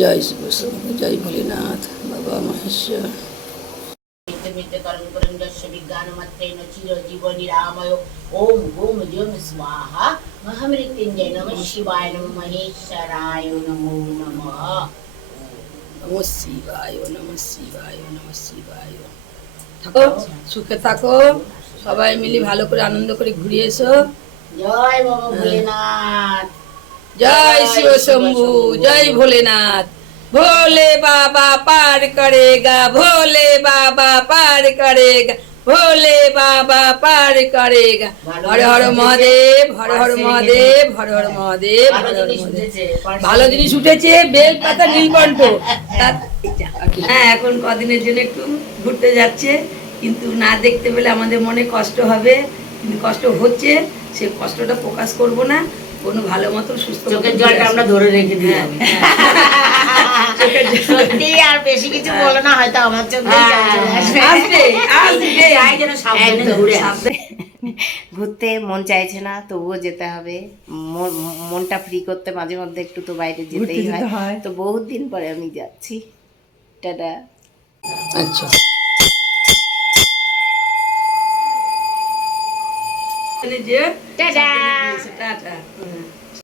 জয় শিব শম্ভু, জয় ভোলেনাথ, বাবা মহেশ্বর। ओम ओम ज्यों स्वाहा महामृत्युंजय नमः शिवाय नमः महेश्वराय नमो नमः। নমঃ শিবায়, নমঃ শিবায়, নমঃ শিবায়। থাকো, সুখে থাকো, সবাই মিলে ভালো করে আনন্দ করে ঘুরে এসো। जय बाबा भोलेनाथ। जय शिव शंभू, जय भोलेनाथ। भोले बाबा पार करेगा, भोले बाबा पार करेगा, भोले बाबा पार करेगा। हर हर महादेव, हर हर महादेव, हर हर महादेव, हर हर महादेव। ভালো জিনিস উঠেছে, বেল পাতা নীলকণ্ঠ। হ্যাঁ, এখন কদিনের জন্য একটু ঘুরতে যাচ্ছে, কিন্তু না দেখতে পেলে আমাদের মনে কষ্ট হবে, কিন্তু কষ্ট হচ্ছে, সে কষ্টটা প্রকাশ করব না। কোনো ভালো মতো সুস্থ চোখের জলটা আমরা ধরে রেখে দিই। সত্যি আর বেশি কিছু বলো না, হয়তো আমার চোখে আসবে আসবে, যাই যেন সাবধানে ঘুরে আসে। ঘুরতে মন চাইছে না, তবুও যেতে হবে। মনটা ফ্রি করতে মাঝে মধ্যে একটু তো বাইরে যেতেই হয়। তো বহুত দিন পরে আমি যাচ্ছি। টাটা। আচ্ছা, টাটা। টাটা।